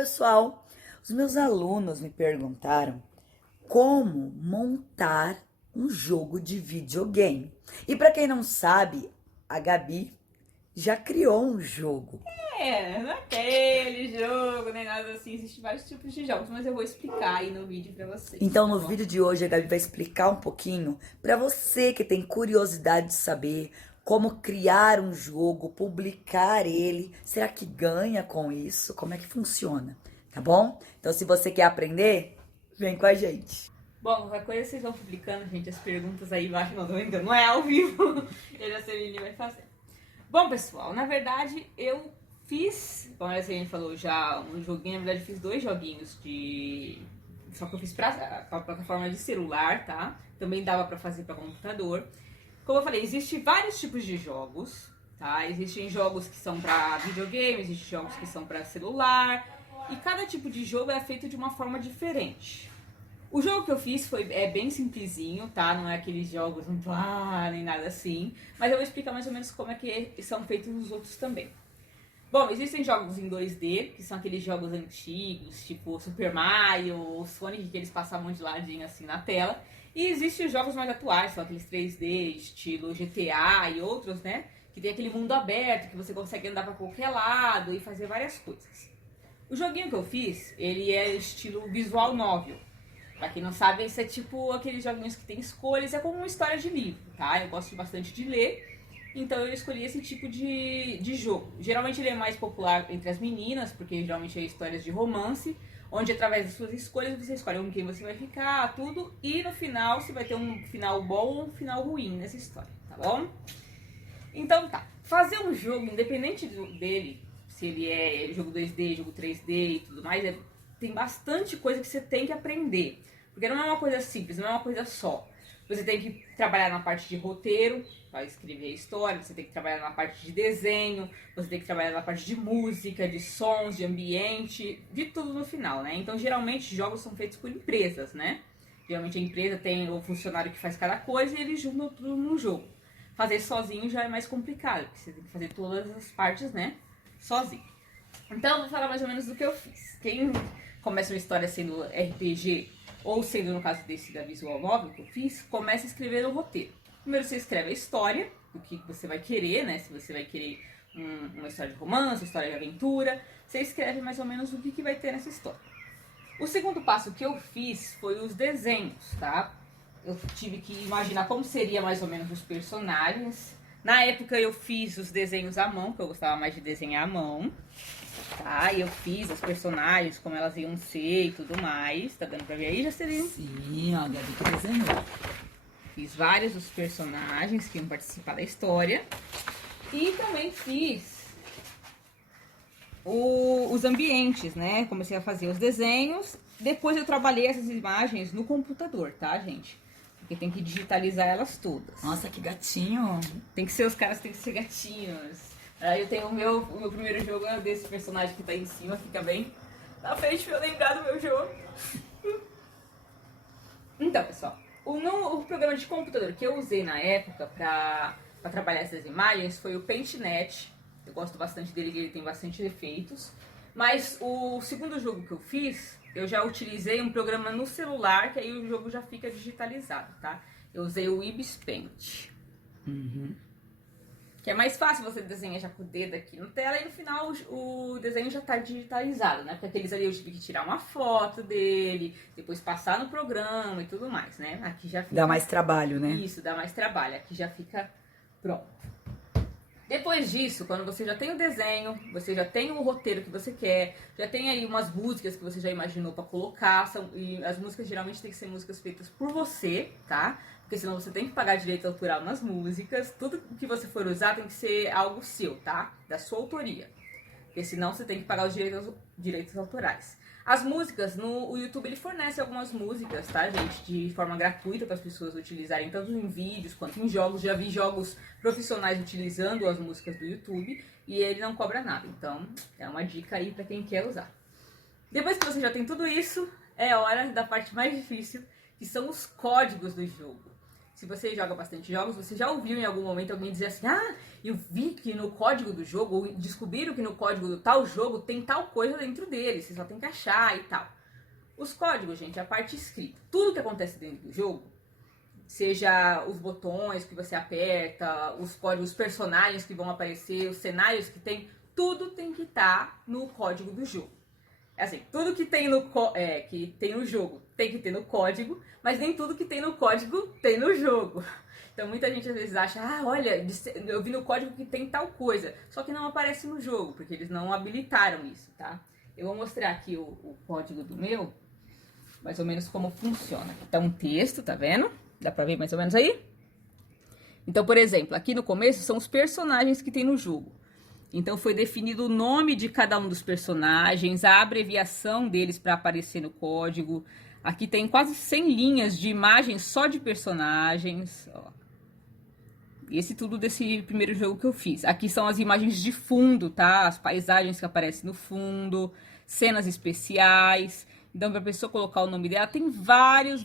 pessoal, os meus alunos me perguntaram como montar um jogo de videogame. E para quem não sabe, a Gabi já criou um jogo. Não é aquele jogo, nem nada assim, existem vários tipos de jogos, mas eu vou explicar aí no vídeo pra vocês. Então, tá no bom? vídeo de hoje, a Gabi vai explicar um pouquinho para você que tem curiosidade de saber como criar um jogo, publicar ele. Será que ganha com isso? Como é que funciona? Tá bom? Então, se você quer aprender, vem com a gente. Bom, qualquer coisa vocês vão publicando, gente, as perguntas aí embaixo, ainda não é ao vivo, eu já sei o que vai fazer. Bom, pessoal, na verdade eu fiz, como a gente falou já, um joguinho, na verdade eu fiz 2 joguinhos só que eu fiz pra plataforma de celular, tá? Também dava pra fazer pra computador. Como eu falei, existem vários tipos de jogos, tá? Existem jogos que são pra videogame, existem jogos que são pra celular, e cada tipo de jogo é feito de uma forma diferente. O jogo que eu fiz é bem simplesinho, tá? Não é aqueles jogos nem nada assim. Mas eu vou explicar mais ou menos como é que são feitos os outros também. Bom, existem jogos em 2D, que são aqueles jogos antigos, tipo Super Mario ou Sonic, que eles passavam de ladinho assim na tela. E existem os jogos mais atuais, são aqueles 3D, estilo GTA e outros, né? Que tem aquele mundo aberto, que você consegue andar pra qualquer lado e fazer várias coisas. O joguinho que eu fiz, ele é estilo visual novel. Pra quem não sabe, esse é tipo aqueles joguinhos que tem escolhas, é como uma história de livro, tá? Eu gosto bastante de ler, então eu escolhi esse tipo de jogo. Geralmente ele é mais popular entre as meninas, porque geralmente é histórias de romance, onde através das suas escolhas você escolhe com quem você vai ficar, tudo, e no final você vai ter um final bom ou um final ruim nessa história, tá bom? Então tá, fazer um jogo, independente dele, se ele é jogo 2D, jogo 3D e tudo mais, tem bastante coisa que você tem que aprender. Porque não é uma coisa simples, não é uma coisa só. Você tem que trabalhar na parte de roteiro, para escrever a história, você tem que trabalhar na parte de desenho, você tem que trabalhar na parte de música, de sons, de ambiente, de tudo no final, né? Então, geralmente, jogos são feitos por empresas, né? Geralmente a empresa tem o funcionário que faz cada coisa e eles juntam tudo num jogo. Fazer sozinho já é mais complicado, porque você tem que fazer todas as partes, né? Sozinho. Então, eu vou falar mais ou menos do que eu fiz. Quem começa uma história sendo RPG, ou sendo no caso desse da visual novel que eu fiz, começa a escrever o roteiro. Primeiro você escreve a história, do que você vai querer, né? Se você vai querer uma história de romance, uma história de aventura, você escreve mais ou menos o que vai ter nessa história. O segundo passo que eu fiz foi os desenhos, tá? Eu tive que imaginar como seria mais ou menos os personagens. Na época eu fiz os desenhos à mão, que eu gostava mais de desenhar à mão. Tá, e eu fiz as personagens, como elas iam ser e tudo mais. Tá dando pra ver aí, Jaceline? Sim, ó, a Gabi que desenhou. Fiz vários dos personagens que iam participar da história. E também fiz os ambientes, né? Comecei a fazer os desenhos. Depois eu trabalhei essas imagens no computador, tá, gente? Porque tem que digitalizar elas todas. Nossa, que gatinho. Tem que ser, os caras tem que ser gatinhos. Aí eu tenho o meu primeiro jogo é desse personagem que tá aí em cima, fica bem na frente pra eu lembrar do meu jogo. Então, pessoal, o programa de computador que eu usei na época pra trabalhar essas imagens foi o PaintNet. Eu gosto bastante dele, ele tem bastante efeitos. Mas o segundo jogo que eu fiz, eu já utilizei um programa no celular, que aí o jogo já fica digitalizado, tá? Eu usei o Ibis Paint. Que é mais fácil você desenhar já com o dedo aqui na tela e no final o desenho já tá digitalizado, né? Porque aqueles ali eu tive que tirar uma foto dele, depois passar no programa e tudo mais, né? Aqui já fica... Dá mais trabalho, né? Isso, dá mais trabalho. Aqui já fica pronto. Depois disso, quando você já tem o desenho, você já tem o roteiro que você quer, já tem aí umas músicas que você já imaginou pra colocar, e as músicas geralmente tem que ser músicas feitas por você, tá? Porque senão você tem que pagar direito autoral nas músicas, tudo que você for usar tem que ser algo seu, tá? Da sua autoria. Porque senão você tem que pagar os direitos autorais. As músicas, o YouTube ele fornece algumas músicas, tá, gente? De forma gratuita para as pessoas utilizarem, tanto em vídeos quanto em jogos. Já vi jogos profissionais utilizando as músicas do YouTube e ele não cobra nada. Então, é uma dica aí para quem quer usar. Depois que você já tem tudo isso, é hora da parte mais difícil, que são os códigos do jogo. se você joga bastante jogos, você já ouviu em algum momento alguém dizer assim, ah, eu vi que no código do jogo, ou descobriram que no código do tal jogo tem tal coisa dentro dele, você só tem que achar e tal. Os códigos, gente, a parte escrita, tudo que acontece dentro do jogo, seja os botões que você aperta, os códigos, os personagens que vão aparecer, os cenários que tem, tudo tem que estar no código do jogo. É assim, tudo que tem que tem no jogo tem que ter no código, mas nem tudo que tem no código tem no jogo. Então muita gente às vezes acha, ah, olha, eu vi no código que tem tal coisa, só que não aparece no jogo, porque eles não habilitaram isso, tá? Eu vou mostrar aqui o código do meu, mais ou menos como funciona. Tá um texto, tá vendo? Dá pra ver mais ou menos aí? Então, por exemplo, aqui no começo são os personagens que tem no jogo. Então foi definido o nome de cada um dos personagens, a abreviação deles para aparecer no código. Aqui tem quase 100 linhas de imagens só de personagens. Ó. Esse tudo desse primeiro jogo que eu fiz. Aqui são as imagens de fundo, tá? As paisagens que aparecem no fundo, cenas especiais. Então, para a pessoa colocar o nome dela, tem vários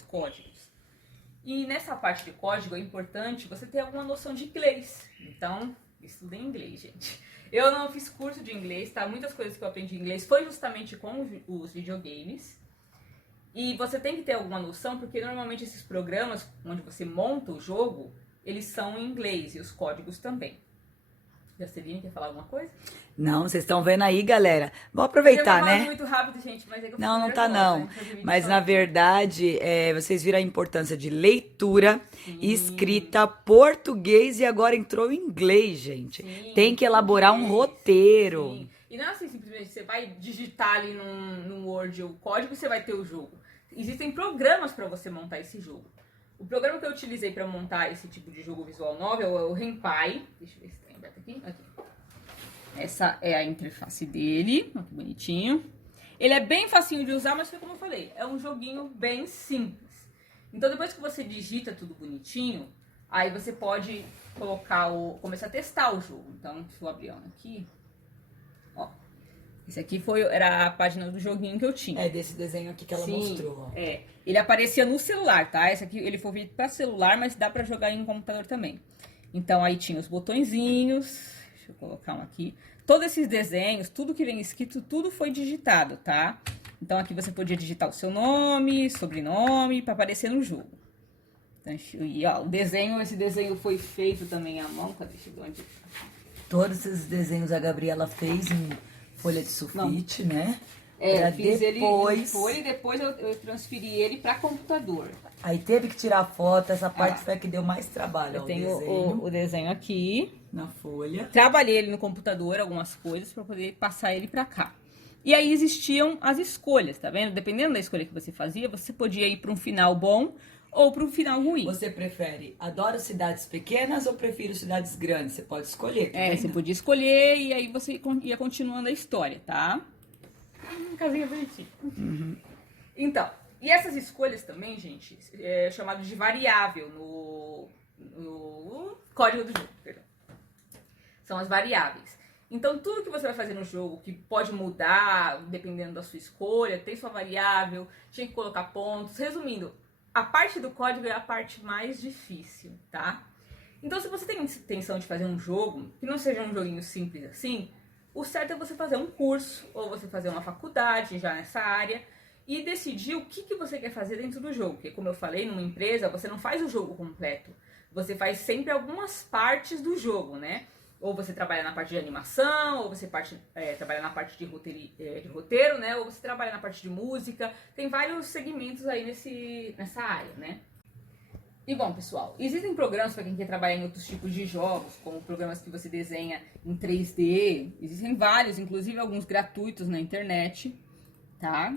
códigos. E nessa parte de código é importante você ter alguma noção de inglês. Então, estudei inglês, gente. Eu não fiz curso de inglês, tá? Muitas coisas que eu aprendi em inglês foi justamente com os videogames. E você tem que ter alguma noção, porque normalmente esses programas onde você monta o jogo, eles são em inglês e os códigos também. Jaceline, quer falar alguma coisa? Não, vocês estão vendo aí, galera. Vamos aproveitar, né? Muito rápido, gente, mas é que eu Não, não fui tá nervosa, não. né? Mas na verdade, vocês viram a importância de leitura, escrita, português e agora entrou o inglês, gente. Sim, Tem que elaborar um inglês, roteiro. sim. E não é assim, simplesmente você vai digitar ali num Word o código e você vai ter o jogo. Existem programas para você montar esse jogo. O programa que eu utilizei para montar esse tipo de jogo visual novel é o Ren'Py. Deixa eu ver se tem aberto aqui. Essa é a interface dele. Olha que bonitinho. Ele é bem facinho de usar, mas foi como eu falei, é um joguinho bem simples. Então depois que você digita tudo bonitinho, aí você pode começar a testar o jogo. Então, deixa eu abrir aqui. Ó. Esse aqui era a página do joguinho que eu tinha. É desse desenho aqui que ela mostrou. Ó. É. Ele aparecia no celular, tá? Esse aqui ele foi feito para celular, mas dá para jogar em computador também. Então aí tinha os botõezinhos. Deixa eu colocar um aqui. Todos esses desenhos, tudo que vem escrito, tudo foi digitado, tá? Então aqui você podia digitar o seu nome, sobrenome, para aparecer no jogo. Então, e ó, esse desenho foi feito também à mão. Cadê? Chegou onde? Todos esses desenhos a Gabriela fez em folha de sulfite, né? Eu fiz ele em folha e depois eu transferi ele para computador. Aí teve que tirar a foto, essa parte foi a que deu mais trabalho. Eu tenho o desenho aqui. Na folha. Trabalhei ele no computador, algumas coisas, para poder passar ele para cá. E aí existiam as escolhas, tá vendo? Dependendo da escolha que você fazia, você podia ir para um final bom ou para um final ruim. Você prefere, adoro cidades pequenas ou prefiro cidades grandes? Você pode escolher. Tá você podia escolher e aí você ia continuando a história, tá? Casinha bonitinha. Uhum. Então, e essas escolhas também, gente, é chamado de variável no código do jogo, perdão. São as variáveis. Então, tudo que você vai fazer no jogo, que pode mudar dependendo da sua escolha, tem sua variável, tinha que colocar pontos. Resumindo, a parte do código é a parte mais difícil, tá? Então, se você tem intenção de fazer um jogo, que não seja um joguinho simples assim, o certo é você fazer um curso, ou você fazer uma faculdade já nessa área, e decidir o que você quer fazer dentro do jogo. Porque, como eu falei, numa empresa, você não faz o jogo completo. Você faz sempre algumas partes do jogo, né? Ou você trabalha na parte de animação, ou você trabalha na parte de roteiro, né? Ou você trabalha na parte de música. Tem vários segmentos aí nessa área, né? E bom, pessoal, existem programas para quem quer trabalhar em outros tipos de jogos, como programas que você desenha em 3D. Existem vários, inclusive alguns gratuitos na internet, tá?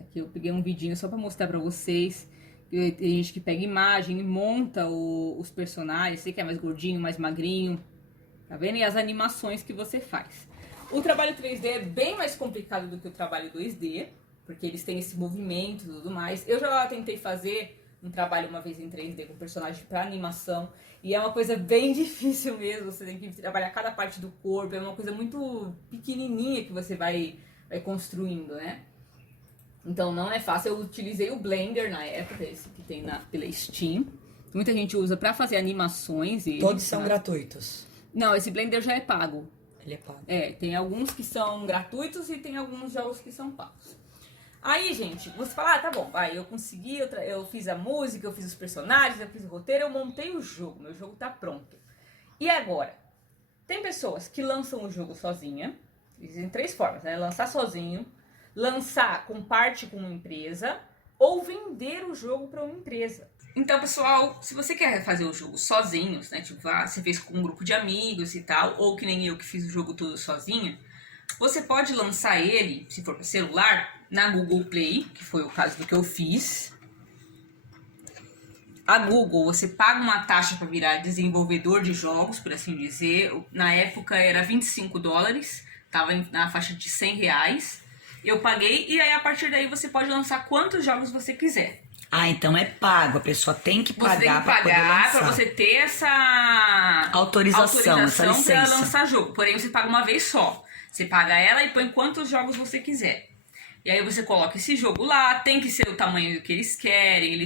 Aqui eu peguei um vidinho só para mostrar para vocês. Tem gente que pega imagem e monta os personagens, você que é mais gordinho, mais magrinho. Tá vendo? E as animações que você faz. O trabalho 3D é bem mais complicado do que o trabalho 2D, porque eles têm esse movimento e tudo mais. Eu já tentei fazer um trabalho uma vez em 3D com personagem para animação, e é uma coisa bem difícil mesmo. Você tem que trabalhar cada parte do corpo, é uma coisa muito pequenininha que você vai construindo, né? Então não é fácil. Eu utilizei o Blender na época, esse que tem pela Steam. Muita gente usa pra fazer animações. Todos são gratuitos. Não, esse Blender já é pago. Ele é pago. Tem alguns que são gratuitos e tem alguns jogos que são pagos. Aí, gente, você fala, tá bom, vai, eu consegui, eu fiz a música, eu fiz os personagens, eu fiz o roteiro, eu montei o jogo, meu jogo tá pronto. E agora? Tem pessoas que lançam o jogo sozinha, existem 3 formas, né? Lançar sozinho, lançar com parte com uma empresa, ou vender o jogo para uma empresa. Então, pessoal, se você quer fazer o jogo sozinhos, né? Tipo, você fez com um grupo de amigos e tal, ou que nem eu que fiz o jogo todo sozinha, você pode lançar ele, se for para celular, na Google Play, que foi o caso do que eu fiz. A Google, você paga uma taxa para virar desenvolvedor de jogos, por assim dizer. Na época era $25, estava na faixa de R$100. Eu paguei e aí a partir daí você pode lançar quantos jogos você quiser. Ah, então é pago. A pessoa tem que pagar, você tem que pagar para você ter essa autorização essa licença para lançar jogo. Porém, você paga uma vez só. Você paga ela e põe quantos jogos você quiser. E aí você coloca esse jogo lá, tem que ser o tamanho que eles querem,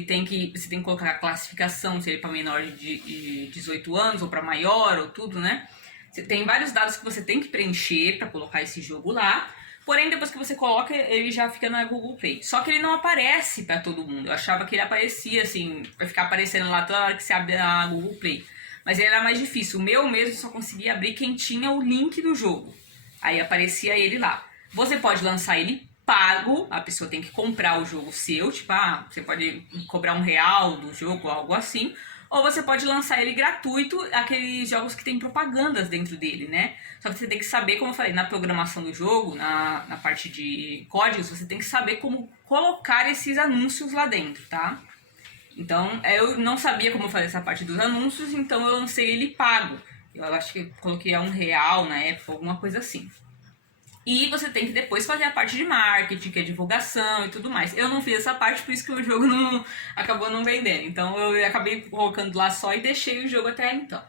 você tem que colocar a classificação, se ele é para menor de 18 anos ou para maior ou tudo, né? Você tem vários dados que você tem que preencher para colocar esse jogo lá. Porém, depois que você coloca, ele já fica na Google Play. Só que ele não aparece para todo mundo. Eu achava que ele aparecia assim, vai ficar aparecendo lá toda hora que você abre a Google Play. Mas ele era mais difícil. O meu mesmo só conseguia abrir quem tinha o link do jogo. Aí aparecia ele lá. Você pode lançar ele pago, a pessoa tem que comprar o jogo seu, tipo, você pode cobrar R$1 do jogo, algo assim, ou você pode lançar ele gratuito, aqueles jogos que tem propagandas dentro dele, né? Só que você tem que saber, como eu falei, na programação do jogo, na parte de códigos, você tem que saber como colocar esses anúncios lá dentro, tá? Então, eu não sabia como fazer essa parte dos anúncios, então eu lancei ele pago. Eu acho que coloquei a R$1 na época, alguma coisa assim. E você tem que depois fazer a parte de marketing, que é divulgação e tudo mais. Eu não fiz essa parte, por isso que o jogo acabou não vendendo. Então eu acabei colocando lá só e deixei o jogo até então.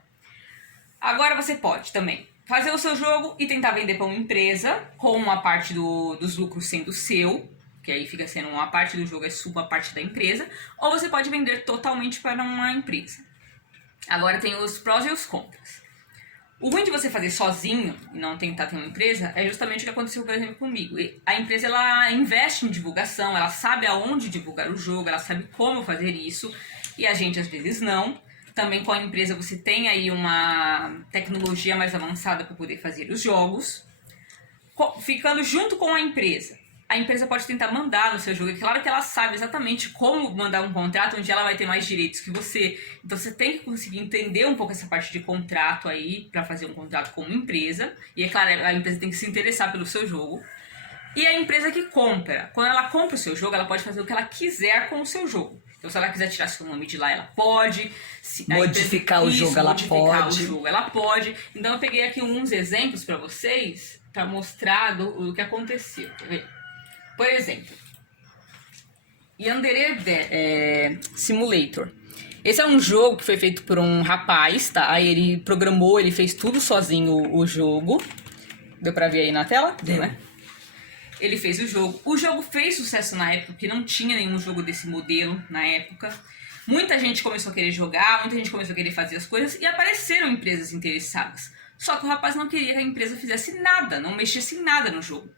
Agora você pode também fazer o seu jogo e tentar vender para uma empresa, com uma parte dos lucros sendo seu, que aí fica sendo uma parte do jogo é sua parte da empresa, ou você pode vender totalmente para uma empresa. Agora tem os prós e os contras. O ruim de você fazer sozinho e não tentar ter uma empresa é justamente o que aconteceu, por exemplo, comigo. A empresa, ela investe em divulgação, ela sabe aonde divulgar o jogo, ela sabe como fazer isso, e a gente às vezes não. Também com a empresa você tem aí uma tecnologia mais avançada para poder fazer os jogos. Ficando junto com a empresa pode tentar mandar no seu jogo. É claro que ela sabe exatamente como mandar um contrato onde ela vai ter mais direitos que você. Então você tem que conseguir entender um pouco essa parte de contrato aí para fazer um contrato com uma empresa. E é claro, a empresa tem que se interessar pelo seu jogo. E a empresa que compra, quando ela compra o seu jogo, ela pode fazer o que ela quiser com o seu jogo. Então se ela quiser tirar seu nome de lá, ela pode. Modificar o jogo, ela pode. Então eu peguei aqui uns exemplos para vocês, para mostrar o que aconteceu. Quer ver? Por exemplo, Yandere Simulator. Esse é um jogo que foi feito por um rapaz, tá? Aí ele programou, ele fez tudo sozinho o jogo. Deu pra ver aí na tela? Deu. Né? Ele fez o jogo. O jogo fez sucesso na época, porque não tinha nenhum jogo desse modelo na época. Muita gente começou a querer jogar, muita gente começou a querer fazer as coisas e apareceram empresas interessadas. Só que o rapaz não queria que a empresa fizesse nada, não mexesse em nada no jogo.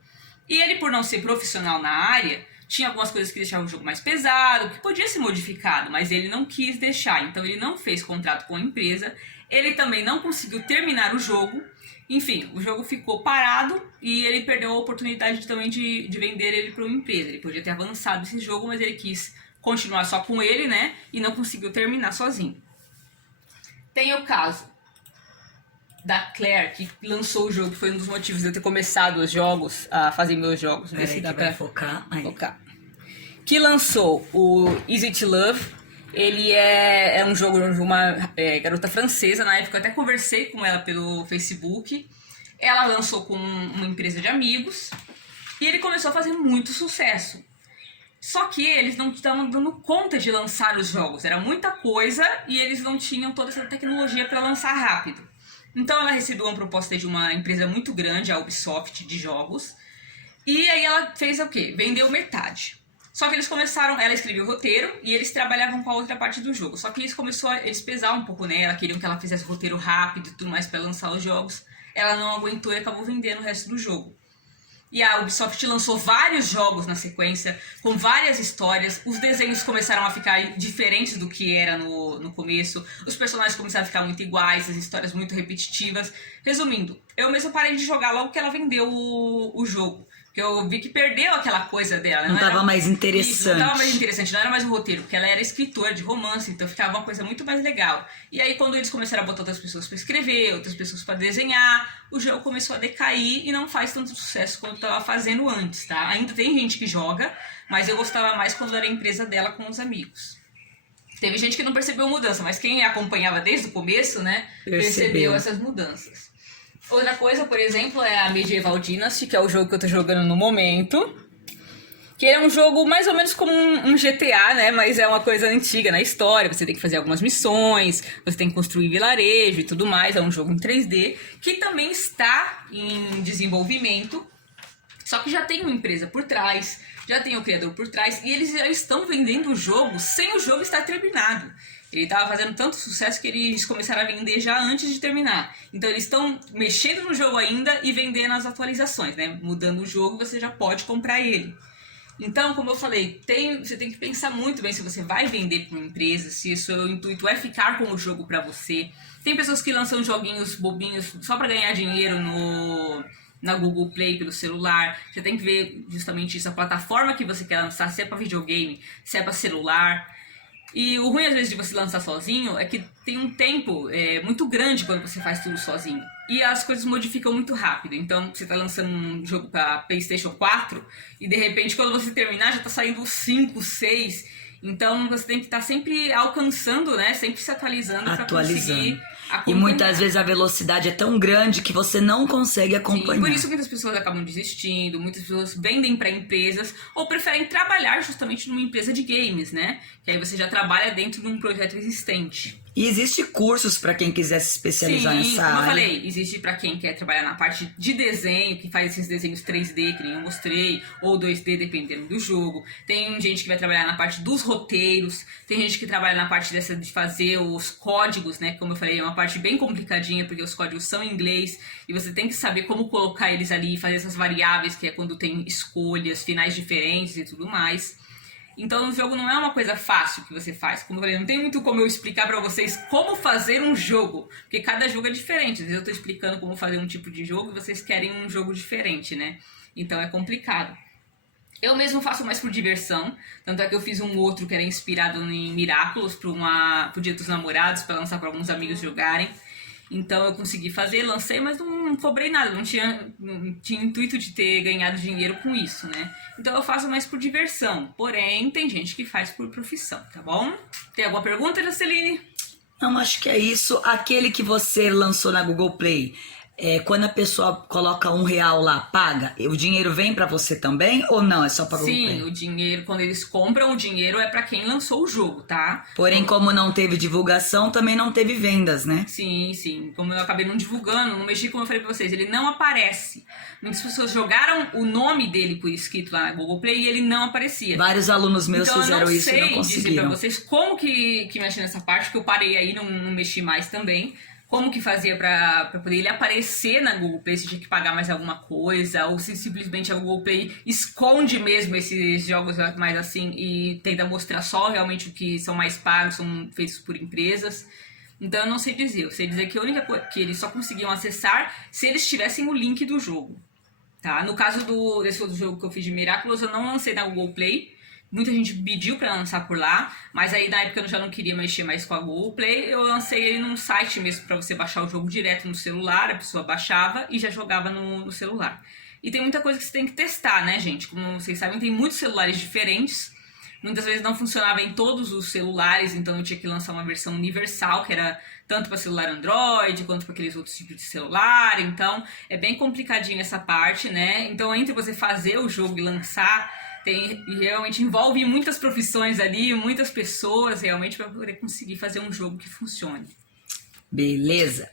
E ele, por não ser profissional na área, tinha algumas coisas que deixavam o jogo mais pesado, que podia ser modificado, mas ele não quis deixar. Então ele não fez contrato com a empresa, ele também não conseguiu terminar o jogo. Enfim, o jogo ficou parado e ele perdeu a oportunidade também de vender ele para uma empresa. Ele podia ter avançado esse jogo, mas ele quis continuar só com ele, né? E não conseguiu terminar sozinho. Tem o caso da Claire, que lançou o jogo, que foi um dos motivos de eu ter começado os jogos, a fazer meus jogos. Ver se dá pra focar. Que lançou o Easy to Love. Ele é um jogo de uma garota francesa. Na época eu até conversei com ela pelo Facebook. Ela lançou com uma empresa de amigos. E ele começou a fazer muito sucesso. Só que eles não estavam dando conta de lançar os jogos. Era muita coisa e eles não tinham toda essa tecnologia para lançar rápido. Então ela recebeu uma proposta de uma empresa muito grande, a Ubisoft, de jogos. E aí ela fez o quê? Vendeu metade. Só que eles começaram, ela escrevia o roteiro e eles trabalhavam com a outra parte do jogo. Só que isso começou a eles pesar um pouco nela, queriam que ela fizesse roteiro rápido e tudo mais para lançar os jogos. Ela não aguentou e acabou vendendo o resto do jogo. E a Ubisoft lançou vários jogos na sequência, com várias histórias. Os desenhos começaram a ficar diferentes do que era no começo. Os personagens começaram a ficar muito iguais, as histórias muito repetitivas. Resumindo, eu mesmo parei de jogar logo que ela vendeu o jogo. Porque eu vi que perdeu aquela coisa dela. Não tava mais interessante. Isso, não tava mais interessante, não era mais um roteiro, porque ela era escritora de romance, então ficava uma coisa muito mais legal. E aí quando eles começaram a botar outras pessoas pra escrever, outras pessoas pra desenhar, o jogo começou a decair e não faz tanto sucesso quanto tava fazendo antes, tá? Ainda tem gente que joga, mas eu gostava mais quando era a empresa dela com os amigos. Teve gente que não percebeu mudança, mas quem acompanhava desde o começo, né, percebeu essas mudanças. Outra coisa, por exemplo, é a Medieval Dynasty, que é o jogo que eu tô jogando no momento. Que é um jogo mais ou menos como um GTA, né? Mas é uma coisa antiga na história. Você tem que fazer algumas missões, você tem que construir vilarejo e tudo mais. É um jogo em 3D, que também está em desenvolvimento. Só que já tem uma empresa por trás, já tem o criador por trás. E eles já estão vendendo o jogo sem o jogo estar terminado. Ele estava fazendo tanto sucesso que eles começaram a vender já antes de terminar. Então eles estão mexendo no jogo ainda e vendendo as atualizações, né? Mudando o jogo, você já pode comprar ele. Então, como eu falei, você tem que pensar muito bem se você vai vender para uma empresa, se o seu intuito é ficar com o jogo para você. Tem pessoas que lançam joguinhos bobinhos só para ganhar dinheiro na Google Play pelo celular. Você tem que ver justamente isso, a plataforma que você quer lançar, se é para videogame, se é para celular. E o ruim, às vezes, de você lançar sozinho é que tem um tempo muito grande quando você faz tudo sozinho. E as coisas modificam muito rápido. Então, você tá lançando um jogo para PlayStation 4 e, de repente, quando você terminar, já tá saindo 5, 6. Então, você tem que estar sempre alcançando, né? Sempre se atualizando para conseguir acompanhar. E muitas vezes a velocidade é tão grande que você não consegue acompanhar. Sim, por isso muitas pessoas acabam desistindo, muitas pessoas vendem para empresas ou preferem trabalhar justamente numa empresa de games, né? Que aí você já trabalha dentro de um projeto existente. E existe cursos para quem quiser se especializar nessa área. Como eu falei, existe para quem quer trabalhar na parte de desenho, que faz esses desenhos 3D, que nem eu mostrei, ou 2D, dependendo do jogo. Tem gente que vai trabalhar na parte dos roteiros, tem gente que trabalha na parte dessa de fazer os códigos, né? Como eu falei, é uma parte bem complicadinha, porque os códigos são em inglês, e você tem que saber como colocar eles ali, fazer essas variáveis, que é quando tem escolhas, finais diferentes e tudo mais. Então o jogo não é uma coisa fácil que você faz. Como eu falei, não tem muito como eu explicar pra vocês como fazer um jogo, porque cada jogo é diferente. Às vezes eu tô explicando como fazer um tipo de jogo e vocês querem um jogo diferente, né? Então é complicado. Eu mesmo faço mais por diversão, tanto é que eu fiz um outro que era inspirado em Miraculous pro Dia dos Namorados, para lançar para alguns amigos jogarem. Então eu consegui fazer, lancei, mas não cobrei nada, não tinha intuito de ter ganhado dinheiro com isso, né? Então eu faço mais por diversão, porém tem gente que faz por profissão, tá bom? Tem alguma pergunta, Jaceline? Não, acho que é isso. Aquele que você lançou na Google Play, quando a pessoa coloca R$1 lá, paga, o dinheiro vem pra você também ou não? É só pra Google Play? Sim, o dinheiro, quando eles compram, o dinheiro é pra quem lançou o jogo, tá? Porém, como não teve divulgação, também não teve vendas, né? Sim. Como eu acabei não divulgando, não mexi, como eu falei pra vocês, ele não aparece. Muitas pessoas jogaram o nome dele por escrito lá na Google Play e ele não aparecia. Vários alunos meus então, fizeram isso e não eu não sei dizer conseguiram. pra vocês como que mexe nessa parte, porque eu parei aí, não mexi mais também. Como que fazia pra poder ele aparecer na Google Play, se tinha que pagar mais alguma coisa, ou se simplesmente a Google Play esconde mesmo esses jogos mais assim e tenta mostrar só realmente o que são mais pagos, são feitos por empresas. Então eu não sei dizer, eu sei dizer que a única coisa que eles só conseguiam acessar se eles tivessem o link do jogo. Tá? No caso desse outro jogo que eu fiz de Miraculous, eu não lancei na Google Play. Muita gente pediu pra lançar por lá, mas aí na época eu já não queria mexer mais com a Google Play, eu lancei ele num site mesmo pra você baixar o jogo direto no celular, a pessoa baixava e já jogava no celular. E tem muita coisa que você tem que testar, né, gente? Como vocês sabem, tem muitos celulares diferentes, muitas vezes não funcionava em todos os celulares, então eu tinha que lançar uma versão universal, que era tanto para celular Android, quanto para aqueles outros tipos de celular, então é bem complicadinho essa parte, né? Então entre você fazer o jogo e lançar, realmente envolve muitas profissões ali, muitas pessoas realmente para poder conseguir fazer um jogo que funcione. Beleza.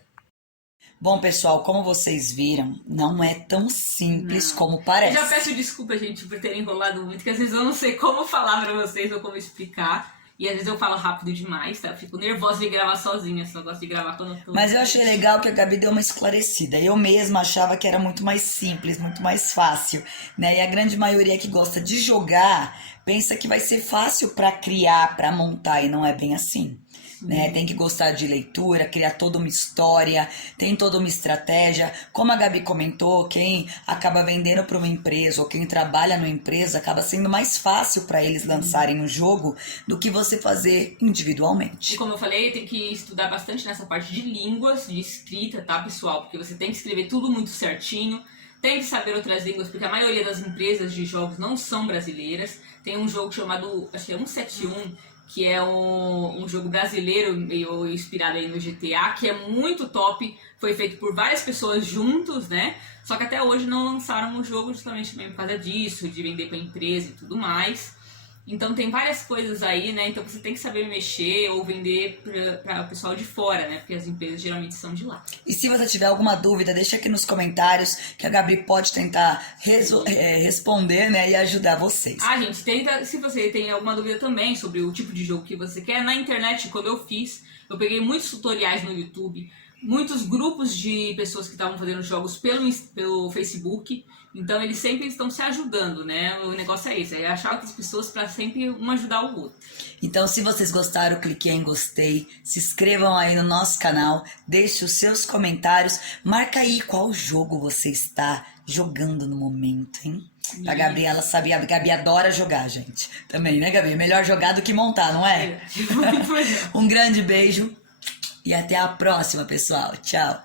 Bom, pessoal, como vocês viram, não é tão simples como Eu parece. já peço desculpa, gente, por ter enrolado muito, que às vezes eu não sei como falar pra vocês ou como explicar. E às vezes eu falo rápido demais, tá? Eu fico nervosa de gravar sozinha, só gosto de gravar quando eu tô... Mas eu achei legal que a Gabi deu uma esclarecida. Eu mesma achava que era muito mais simples, muito mais fácil, né? E a grande maioria que gosta de jogar pensa que vai ser fácil para criar, para montar, e não é bem assim. Né? Tem que gostar de leitura, criar toda uma história, tem toda uma estratégia. Como a Gabi comentou, quem acaba vendendo para uma empresa ou quem trabalha numa empresa acaba sendo mais fácil para eles lançarem um jogo do que você fazer E individualmente. como eu falei, tem que estudar bastante nessa parte de línguas, de escrita, tá, pessoal? Porque você tem que escrever tudo muito certinho, tem que saber outras línguas, porque a maioria das empresas de jogos não são brasileiras. Tem um jogo chamado, acho que é 171, que é um jogo brasileiro, meio inspirado aí no GTA, que é muito top, foi feito por várias pessoas juntos, né? Só que até hoje não lançaram o jogo justamente mesmo por causa disso, de vender pra empresa e tudo mais. Então tem várias coisas aí, né? Então você tem que saber mexer ou vender para o pessoal de fora, né? Porque as empresas geralmente são de lá. E se você tiver alguma dúvida, deixa aqui nos comentários que a Gabi pode tentar responder, né, e ajudar vocês. Ah, gente, tenta, se você tem alguma dúvida também sobre o tipo de jogo que você quer, na internet, quando eu fiz, eu peguei muitos tutoriais no YouTube, muitos grupos de pessoas que estavam fazendo jogos pelo Facebook, então eles sempre estão se ajudando, né? O negócio é esse, é achar outras pessoas para sempre um ajudar o outro. Então, se vocês gostaram, clique em gostei, se inscrevam aí no nosso canal, deixe os seus comentários, marca aí qual jogo você está jogando no momento, hein? A Gabi, ela sabia, a Gabi adora jogar, gente. Também, né, Gabi? Melhor jogar do que montar, não é? Um grande beijo e até a próxima, pessoal. Tchau.